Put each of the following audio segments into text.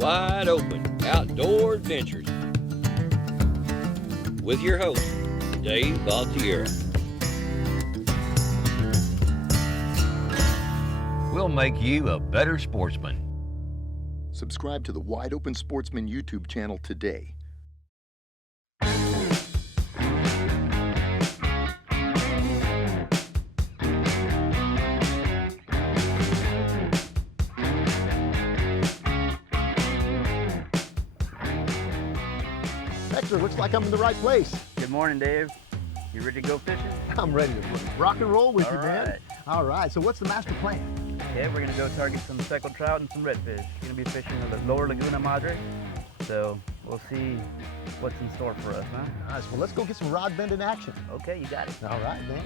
Wide Open Outdoor Adventures with your host, Dave Altiera. We'll make you a better sportsman. Subscribe to the Wide Open Sportsman YouTube channel today. Hector, looks like I'm in the right place. Good morning, Dave. You ready to go fishing? I'm ready to rock and roll with you, man. Right. All right, so what's the master plan? Okay, we're gonna go target some speckled trout and some redfish. We're gonna be fishing the lower Laguna Madre, so we'll see what's in store for us, huh? Nice, well, let's go get some rod bending action. Okay, you got it. All right, man.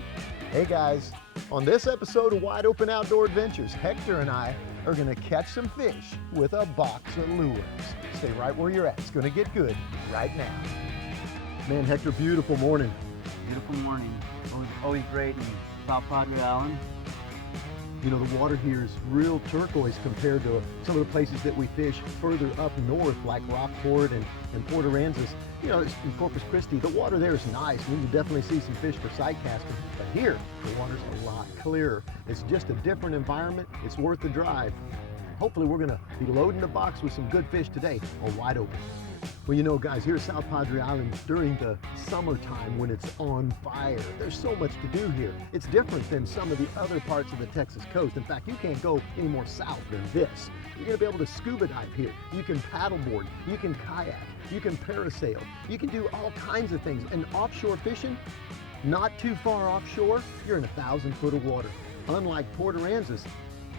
Hey, guys, on this episode of Wide Open Outdoor Adventures, Hector and I are gonna catch some fish with a box of lures. Stay right where you're at. It's gonna get good right now. Man, Hector, beautiful morning. Beautiful morning. Always great in South Padre Island. You know, the water here is real turquoise compared to some of the places that we fish further up north, like Rockport and Port Aransas. You know, in Corpus Christi, the water there is nice. We can definitely see some fish for sight casting. But here, the water's a lot clearer. It's just a different environment. It's worth the drive. Hopefully, we're gonna be loading the box with some good fish today on Wide Open. Well, you know, guys, here at South Padre Island, during the summertime when it's on fire, there's so much to do here. It's different than some of the other parts of the Texas coast. In fact, you can't go any more south than this. You're gonna be able to scuba dive here. You can paddleboard, you can kayak, you can parasail, you can do all kinds of things. And offshore fishing, not too far offshore, you're in 1,000 foot of water. Unlike Port Aransas,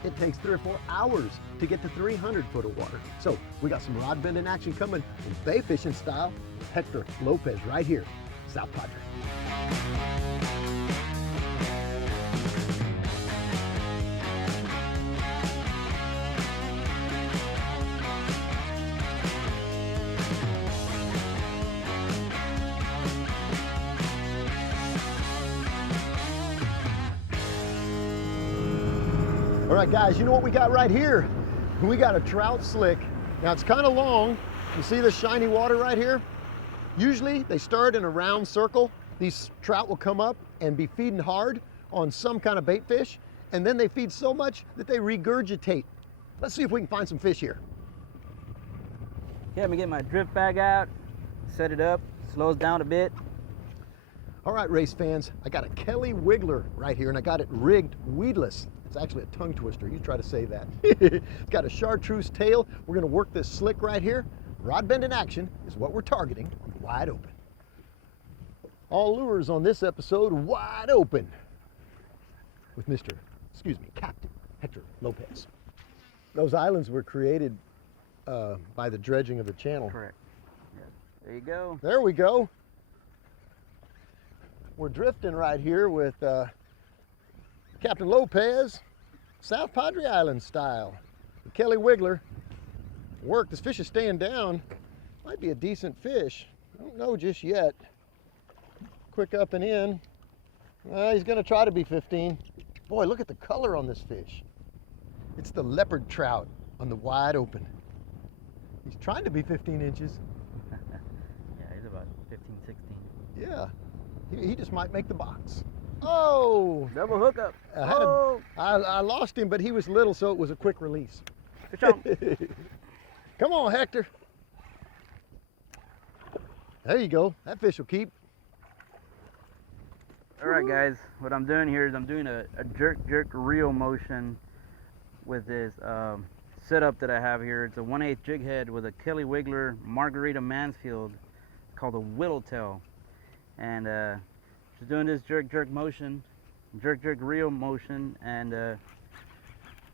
it takes 3 or 4 hours to get to 300 foot of water. So we got some rod bending action coming in bay fishing style with Hector Lopez right here, South Padre. All right, guys, you know what we got right here? We got a trout slick. Now, it's kind of long. You see the shiny water right here? Usually, they start in a round circle. These trout will come up and be feeding hard on some kind of bait fish, and then they feed so much that they regurgitate. Let's see if we can find some fish here. Okay, I'm gonna get my drift bag out, set it up, slows down a bit. All right, race fans, I got a Kwiggler right here, and I got it rigged weedless. It's actually a tongue twister. You try to say that. It's got a chartreuse tail. We're gonna work this slick right here. Rod bend in action is what we're targeting on Wide Open. All lures on this episode, Wide Open with Captain Hector Lopez. Those islands were created by the dredging of the channel. Correct. Yeah. There you go. There we go. We're drifting right here with Captain Lopez, South Padre Island style. The Kwiggler worked. This fish is staying down. Might be a decent fish. I don't know just yet. Quick up and in. He's gonna try to be 15. Boy, look at the color on this fish. It's the leopard trout on the Wide Open. He's trying to be 15 inches. Yeah, he's about 15, 16. Yeah, he just might make the box. Oh! Double hookup. I lost him, but he was little, so it was a quick release. Good job. Come on, Hector. There you go. That fish will keep. All right, guys. What I'm doing here is I'm doing a jerk reel motion with this setup that I have here. It's a 1/8 jig head with a Kwiggler Margarita Mansfield called a whittletail, and just doing this jerk motion, jerk reel motion, and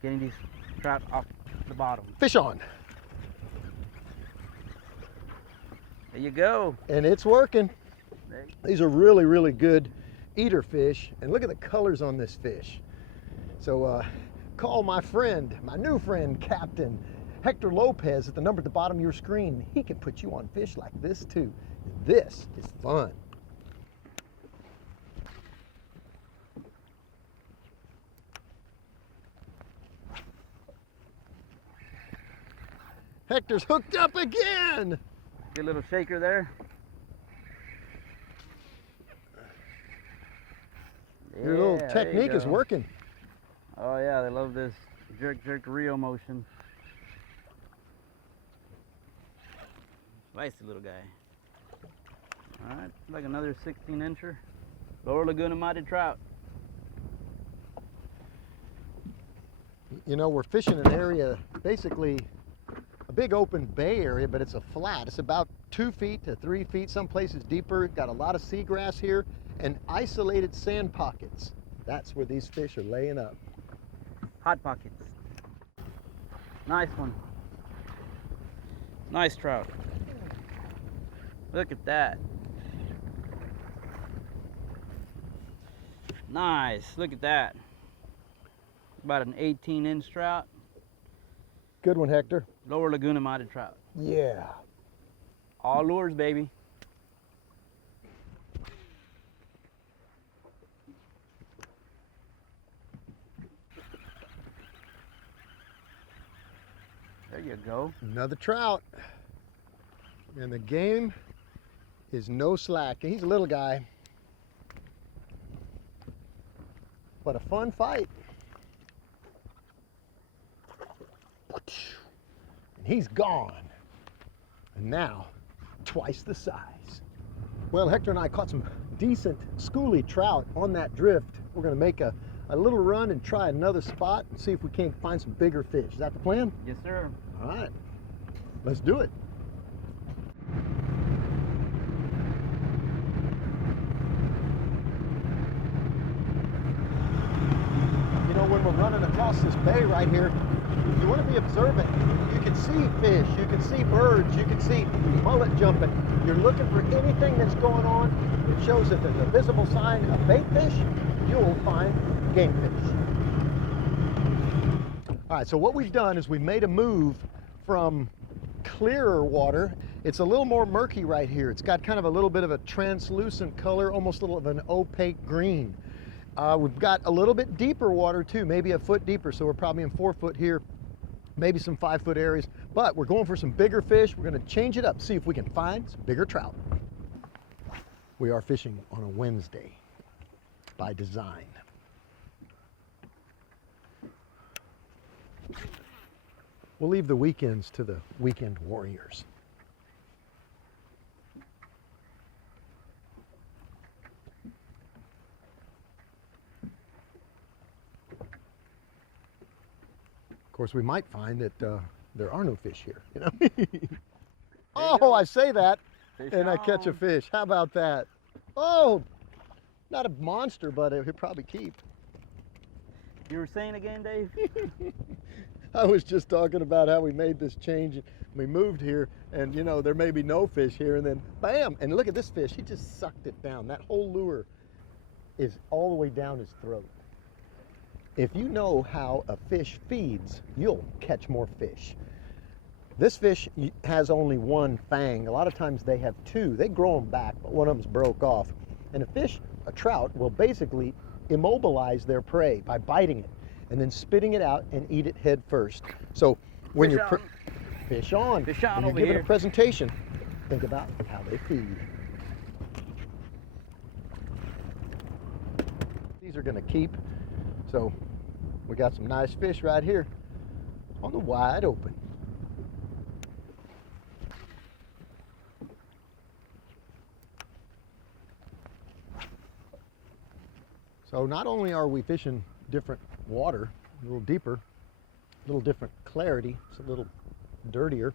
getting these trout off the bottom. Fish on. There you go. And it's working. These are really, really good eater fish. And look at the colors on this fish. So call my friend, my new friend, Captain Hector Lopez at the number at the bottom of your screen. He can put you on fish like this too. This is fun. Hector's hooked up again. Get a little shaker there. Your little Yeah, there you technique is go. working. Oh yeah, they love this jerk reel motion. Spicy little guy. All right, like another 16-incher. Lower Laguna Mighty trout. You know, we're fishing an area, basically a big open bay area, but it's a flat. It's about 2 feet to 3 feet, some places deeper. Got a lot of seagrass here and isolated sand pockets. That's where these fish are laying up. Hot pockets. Nice one. Nice trout. Look at that. Nice. Look at that. About an 18-inch trout. Good one, Hector. Lower Laguna Mighty trout. Yeah. All lures, baby. There you go. Another trout. And the game is no slack. He's a little guy, but a fun fight. And he's gone. And now, twice the size. Well, Hector and I caught some decent schoolie trout on that drift. We're gonna make a little run and try another spot and see if we can't find some bigger fish. Is that the plan? Yes, sir. All right, let's do it. You know, when we're running across this bay right here, you want to be observant. You can see fish, you can see birds, you can see mullet jumping. You're looking for anything that's going on. It shows that there's a visible sign of bait fish, you'll find game fish. All right, so what we've done is we made a move from clearer water. It's a little more murky right here. It's got kind of a little bit of a translucent color, almost a little of an opaque green. We've got a little bit deeper water too, maybe a foot deeper, so we're probably in 4 foot here, maybe some 5 foot areas, but we're going for some bigger fish. We're gonna change it up, see if we can find some bigger trout. We are fishing on a Wednesday by design. We'll leave the weekends to the weekend warriors. Of course, we might find that there are no fish here, you know? Oh, I say that, Fish and I catch a on. fish. How about that? Oh, not a monster, but it would probably keep. You were saying again, Dave? I was just talking about how we made this change. We moved here, and you know, there may be no fish here, and then bam, and look at this fish. He just sucked it down. That whole lure is all the way down his throat. If you know how a fish feeds, you'll catch more fish. This fish has only one fang. A lot of times they have two. They grow them back, but one of them's broke off. And a trout, will basically immobilize their prey by biting it and then spitting it out and eat it head first. So when Fish you're on. fish on, Fish on when you're over giving here. a presentation, think about how they feed. These are going to keep. So we got some nice fish right here on the wide open. So not only are we fishing different water, a little deeper, a little different clarity, it's a little dirtier,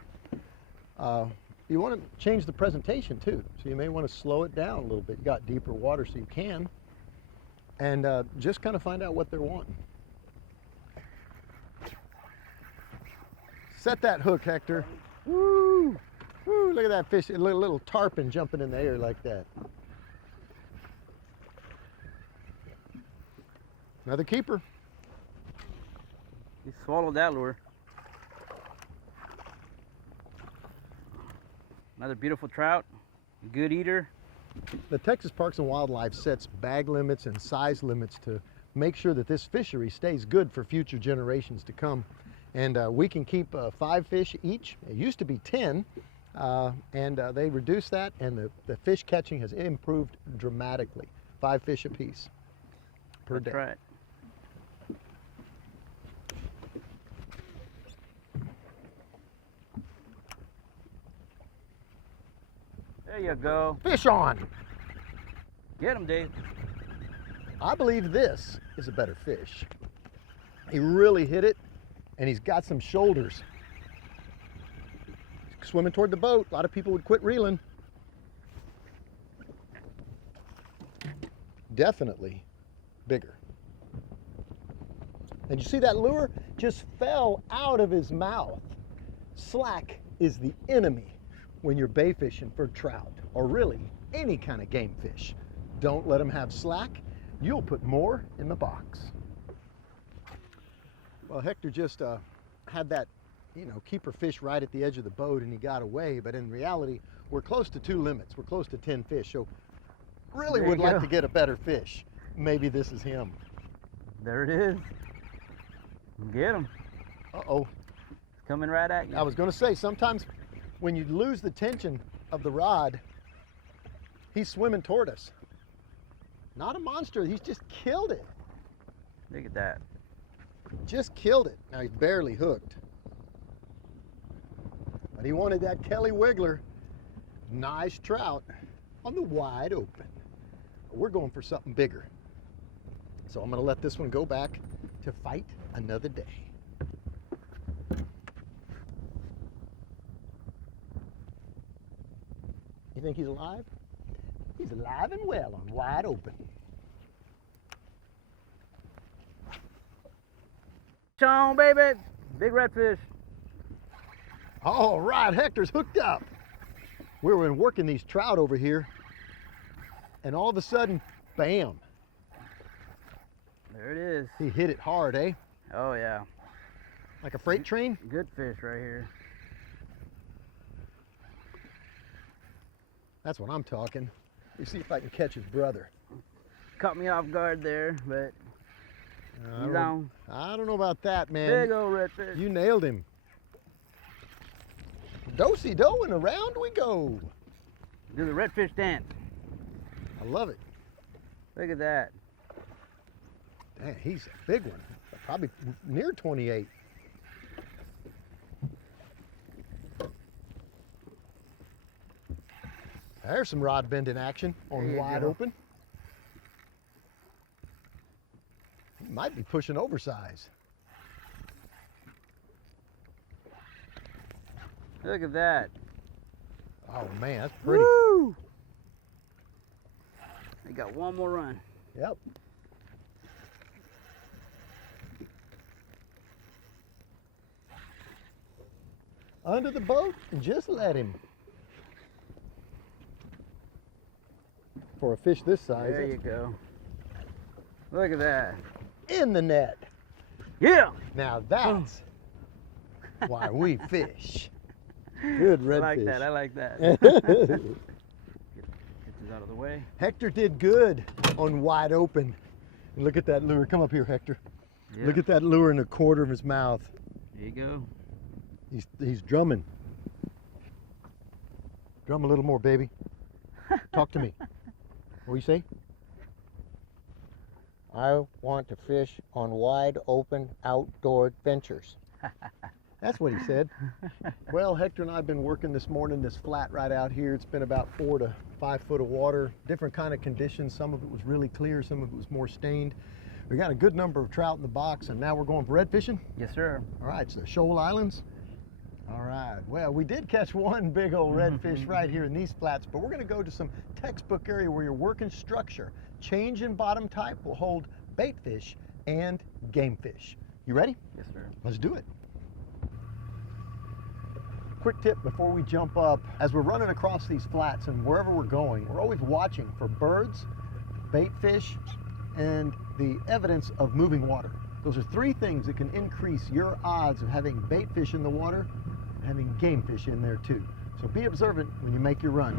you want to change the presentation too. So you may want to slow it down a little bit. You got deeper water so you can, and just kind of find out what they're wanting. Set that hook, Hector. Woo! Woo! Look at that fish, a little tarpon jumping in the air like that. Another keeper. He swallowed that lure. Another beautiful trout. Good eater. The Texas Parks and Wildlife sets bag limits and size limits to make sure that this fishery stays good for future generations to come. And we can keep 5 fish each. It used to be 10, and they reduced that, and the fish catching has improved dramatically. 5 fish apiece per day. That's right. There you go. Fish on! Get him, Dave. I believe this is a better fish. He really hit it, and he's got some shoulders. Swimming toward the boat. A lot of people would quit reeling. Definitely bigger. And you see that lure just fell out of his mouth. Slack is the enemy when you're bay fishing for trout, or really any kind of game fish. Don't let them have slack. You'll put more in the box. Well, Hector just had that, keeper fish right at the edge of the boat, and he got away. But in reality, we're close to 2 limits. We're close to 10 fish. So really would like to get a better fish. Maybe this is him. There it is. Get him. Uh-oh. It's coming right at you. I was going to say, sometimes when you lose the tension of the rod, he's swimming toward us. Not a monster. He's just killed it. Look at that. Just killed it. Now he's barely hooked. But he wanted that Kwiggler. Nice trout on the wide open. We're going for something bigger. So I'm going to let this one go back to fight another day. You think he's alive? He's alive and well on wide open. Sean, baby. Big redfish. All right, Hector's hooked up. We were working these trout over here, and all of a sudden, bam. There it is. He hit it hard, eh? Oh, yeah. Like a freight train? Good fish right here. That's what I'm talking. Let me see if I can catch his brother. Caught me off guard there, but he's on. I don't know about that, man. Big old redfish. You nailed him. Do-si-do and around we go. Do the redfish dance. I love it. Look at that. Dang, he's a big one. Probably near 28. There's some rod bending action on wide open. He might be pushing oversize. Look at that. Oh man, that's pretty. Woo! We got one more run. Yep. Under the boat and just let him. For a fish this size. There you go. Look at that. In the net. Yeah. Now that's why we fish. Good redfish. I like that. I like that. Get this out of the way. Hector did good on wide open. And look at that lure. Come up here, Hector. Yeah. Look at that lure in the corner of his mouth. There you go. He's drumming. Drum a little more, baby. Talk to me. What do you say? I want to fish on wide open outdoor adventures. That's what he said. Well, Hector and I have been working this morning, this flat right out here. It's been about 4 to 5 foot of water, different kind of conditions. Some of it was really clear, some of it was more stained. We got a good number of trout in the box, and now we're going for red fishing. Yes, sir. All right, so Shoal Islands. All right, well, we did catch one big old redfish right here in these flats, but we're gonna go to some textbook area where your working structure, change in bottom type, will hold bait fish and game fish. You ready? Yes, sir. Let's do it. Quick tip before we jump up, as we're running across these flats and wherever we're going, we're always watching for birds, bait fish, and the evidence of moving water. Those are 3 things that can increase your odds of having bait fish in the water, and having game fish in there too. So be observant when you make your run.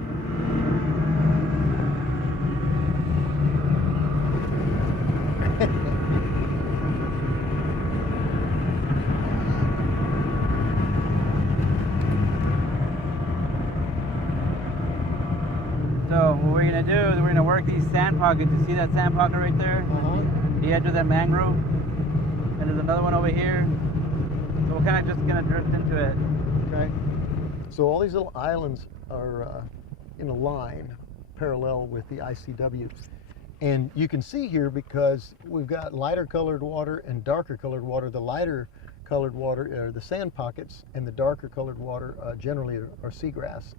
we're gonna do is we're gonna work these sand pockets. You see that sand pocket right there? The edge of that mangrove. And there's another one over here. So we're kind of just gonna drift into it. Okay. So all these little islands are in a line parallel with the ICW. And you can see here because we've got lighter colored water and darker colored water. The lighter colored water are the sand pockets, and the darker colored water generally are seagrass.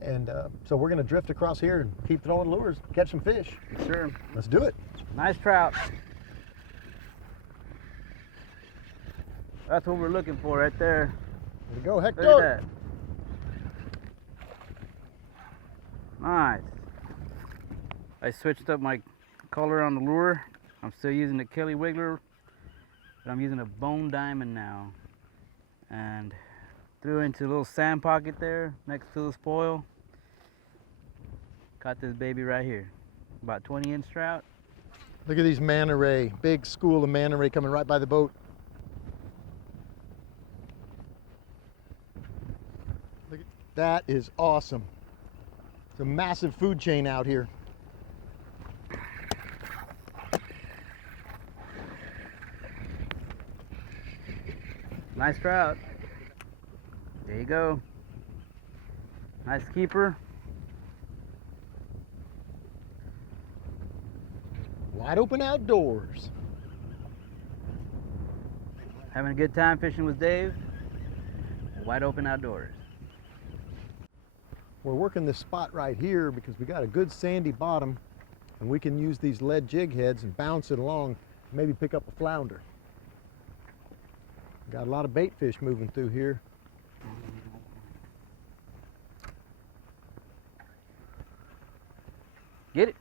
And so we're gonna drift across here and keep throwing lures, catch some fish. Sure. Let's do it. Nice trout. That's what we're looking for right there. There we go, Look Hector. at that. Nice. I switched up my color on the lure. I'm still using the Kwiggler, but I'm using a bone diamond now. And threw into a little sand pocket there next to the spoil. Caught this baby right here. About 20-inch trout. Look at these manta ray, big school of manta ray coming right by the boat. Look at that, is awesome. It's a massive food chain out here. Nice trout. There you go. Nice keeper. Wide open outdoors. Having a good time fishing with Dave. Wide open outdoors. We're working this spot right here because we got a good sandy bottom, and we can use these lead jig heads and bounce it along, maybe pick up a flounder. Got a lot of bait fish moving through here. Get it.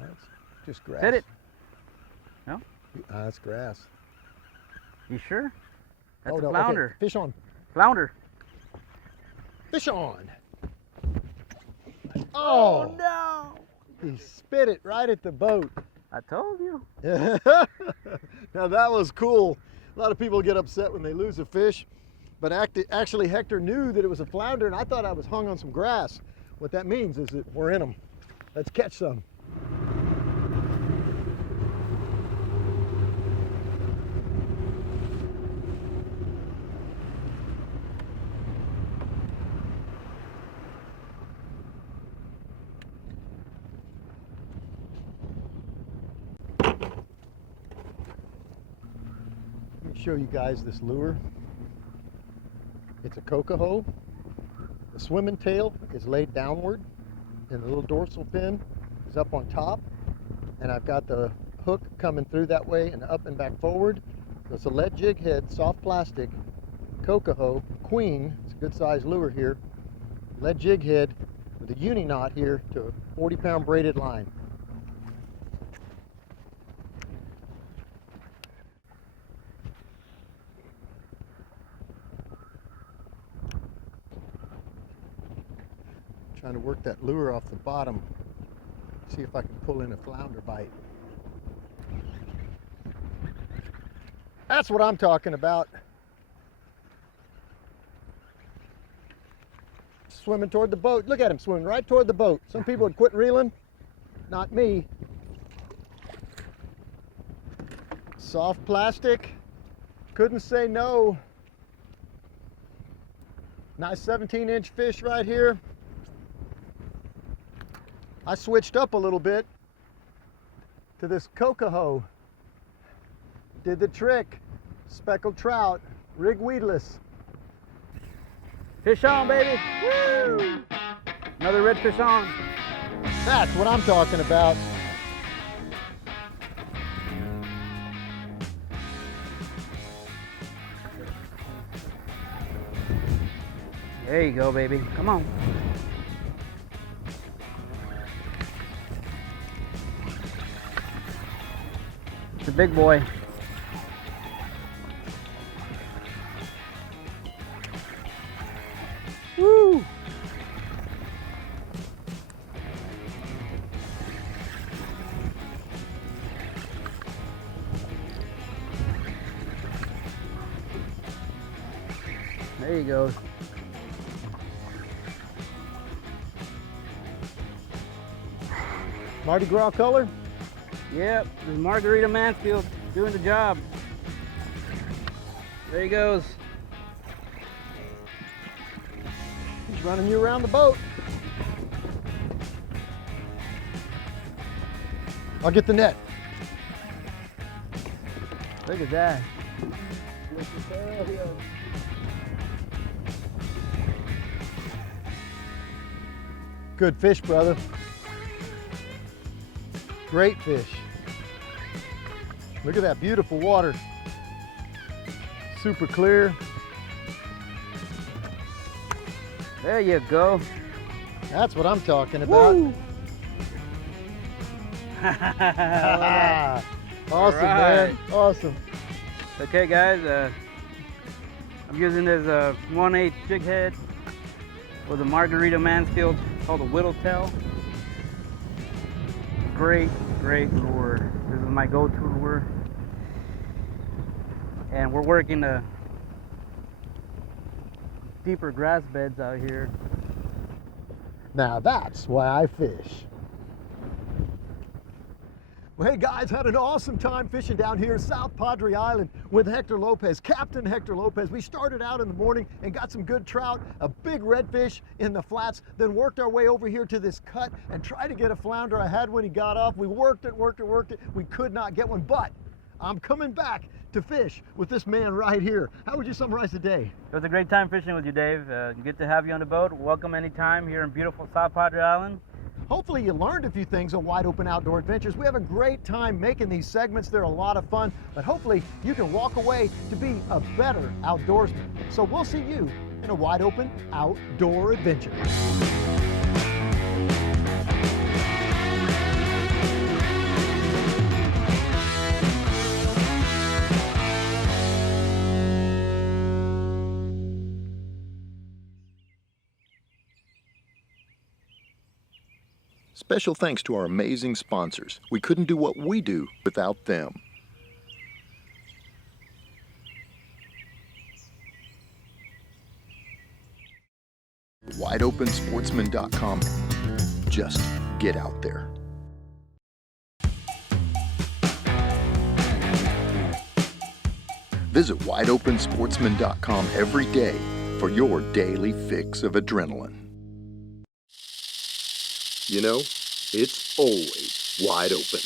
That's just grass. Set it. No? That's grass. You sure? That's Oh, a no, flounder. okay. Fish on. Flounder. Fish on. Oh no! He spit it right at the boat. I told you. Now that was cool. A lot of people get upset when they lose a fish, but actually Hector knew that it was a flounder, and I thought I was hung on some grass. What that means is that we're in them. Let's catch some. Let me show you guys this lure. It's a cocahoe. The swimming tail is laid downward, and the little dorsal fin is up on top. And I've got the hook coming through that way and up and back forward. So it's a lead jig head, soft plastic, cocahoe, queen. It's a good size lure here. Lead jig head with a uni knot here to a 40-pound braided line. Trying to work that lure off the bottom, see if I can pull in a flounder bite. That's what I'm talking about. Swimming toward the boat. Look at him swimming right toward the boat. Some people would quit reeling, not me. Soft plastic, couldn't say no. Nice 17-inch fish right here. I switched up a little bit to this cocahoe. Did the trick. Speckled trout, rig weedless. Fish on, baby. Woo! Another redfish on. That's what I'm talking about. There you go, baby. Come on. It's a big boy. Woo! There you go. Mardi Gras color? Yep, this is Margarita Mansfield doing the job. There he goes. He's running you around the boat. I'll get the net. Look at that. Good fish, brother. Great fish. Look at that beautiful water. Super clear. There you go. That's what I'm talking about. Woo! Awesome, Alright. man. Awesome. Okay, guys, I'm using this 1/8 jig head with a Margarita Mansfield called a Whittletail. Great, great lure. This is my go-to lure. And we're working the deeper grass beds out here. Now that's why I fish. Well, hey guys, had an awesome time fishing down here in South Padre Island with Hector Lopez, Captain Hector Lopez. We started out in the morning and got some good trout, a big redfish in the flats, then worked our way over here to this cut and tried to get a flounder. I had when he got off. We worked it. We could not get one, but I'm coming back to fish with this man right here. How would you summarize the day? It was a great time fishing with you, Dave. Good to have you on the boat. Welcome anytime here in beautiful South Padre Island. Hopefully you learned a few things on Wide Open Outdoor Adventures. We have a great time making these segments. They're a lot of fun, but hopefully you can walk away to be a better outdoorsman. So we'll see you in a Wide Open Outdoor Adventure. Special thanks to our amazing sponsors. We couldn't do what we do without them. WideOpenSportsman.com. Just get out there. Visit WideOpenSportsman.com every day for your daily fix of adrenaline. You know, it's always wide open.